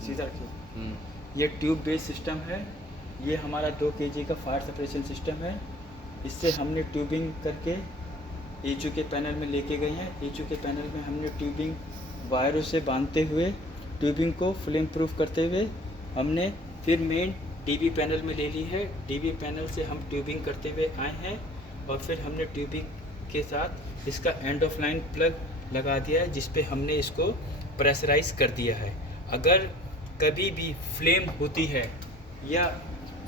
सीधा रखिए। ये ट्यूब बेस्ड सिस्टम है। ये हमारा 2 kg का फायर सेपरेशन सिस्टम है। इससे हमने ट्यूबिंग करके एचयू के पैनल में लेके गए हैं। एचयू के पैनल में हमने ट्यूबिंग वायरों से बांधते हुए ट्यूबिंग को फ्लेम प्रूफ करते हुए हमने फिर मेन डीबी पैनल में ले ली है। डीबी पैनल से हम ट्यूबिंग करते हुए आए हैं और फिर हमने ट्यूबिंग के साथ इसका एंड ऑफ लाइन प्लग लगा दिया है, जिस पे हमने इसको प्रेशराइज कर दिया है। अगर कभी भी फ्लेम होती है या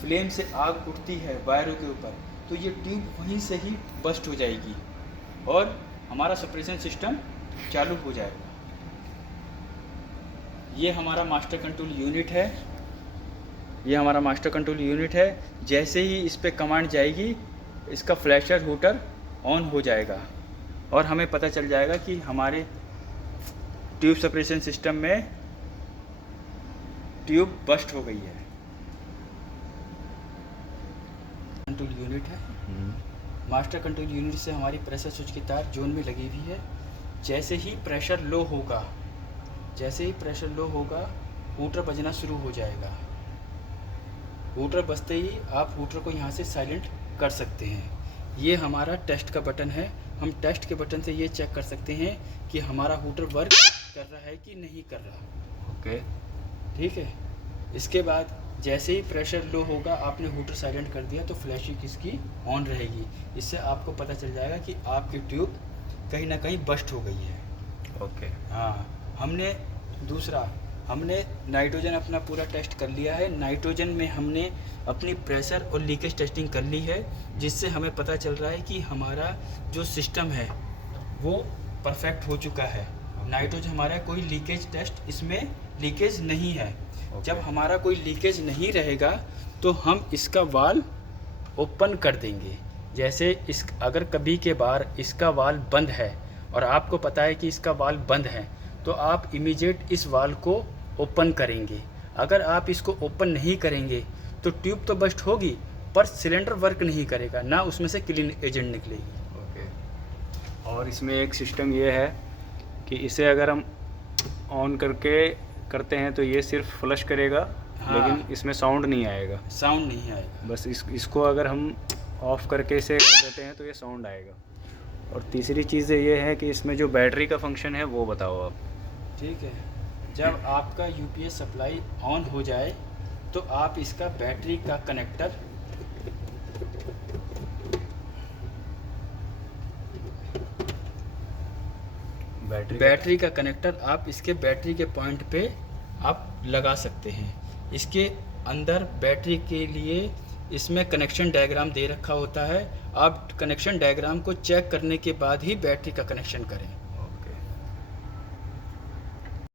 फ्लेम से आग उठती है वायरों के ऊपर, तो ये ट्यूब वहीं से ही बस्ट हो जाएगी और हमारा सेपरेशन सिस्टम चालू हो जाएगा। ये हमारा मास्टर कंट्रोल यूनिट है। ये हमारा मास्टर कंट्रोल यूनिट है। जैसे ही इस पे कमांड जाएगी, इसका फ्लैशर हूटर ऑन हो जाएगा और हमें पता चल जाएगा कि हमारे ट्यूब सेपरेशन सिस्टम में ट्यूब बस्ट हो गई है। कंट्रोल यूनिट है। मास्टर कंट्रोल यूनिट से हमारी प्रेशर स्विच की तार जोन में लगी हुई है। जैसे ही प्रेशर लो होगा, हूटर बजना शुरू हो जाएगा। हूटर बजते ही आप हूटर को यहाँ से साइलेंट कर सकते हैं। ये हमारा टेस्ट का बटन है। हम टेस्ट के बटन से ये चेक कर सकते हैं कि हमारा हूटर वर्क कर रहा है कि नहीं कर रहा। ओके, ठीक है। इसके बाद जैसे ही प्रेशर लो होगा, आपने हूटर साइलेंट कर दिया तो फ्लैशिंग इसकी ऑन रहेगी। इससे आपको पता चल जाएगा कि आपकी ट्यूब कहीं ना कहीं बस्ट हो गई है। ओके। हाँ, हमने नाइट्रोजन अपना पूरा टेस्ट कर लिया है। नाइट्रोजन में हमने अपनी प्रेशर और लीकेज टेस्टिंग कर ली है, जिससे हमें पता चल रहा है कि हमारा जो सिस्टम है वो परफेक्ट हो चुका है। नाइट्रोजन हमारा कोई लीकेज टेस्ट, इसमें लीकेज नहीं है। जब हमारा कोई लीकेज नहीं रहेगा तो हम इसका वाल्व ओपन कर देंगे। जैसे अगर कभी के बार इसका वाल्व बंद है और आपको पता है कि इसका वाल्व बंद है, तो आप इमीडिएट इस वाल्व को ओपन करेंगे। अगर आप इसको ओपन नहीं करेंगे तो ट्यूब तो बस्ट होगी पर सिलेंडर वर्क नहीं करेगा, ना उसमें से क्लीन एजेंट निकलेगी। ओके। और इसमें एक सिस्टम ये है कि इसे अगर हम ऑन करते हैं तो ये सिर्फ फ्लश करेगा। हाँ। लेकिन इसमें साउंड नहीं आएगा। साउंड नहीं आएगा। बस इसको अगर हम ऑफ करके इसे कर देते हैं तो ये साउंड आएगा। और तीसरी चीज़ ये है कि इसमें जो बैटरी का फंक्शन है वो बताओ आप। ठीक है, जब आपका यूपीएस सप्लाई ऑन हो जाए तो आप इसका बैटरी का कनेक्टर आप इसके बैटरी के पॉइंट पे आप लगा सकते हैं। इसके अंदर बैटरी के लिए इसमें कनेक्शन डायग्राम दे रखा होता है। आप कनेक्शन डायग्राम को चेक करने के बाद ही बैटरी का कनेक्शन करें।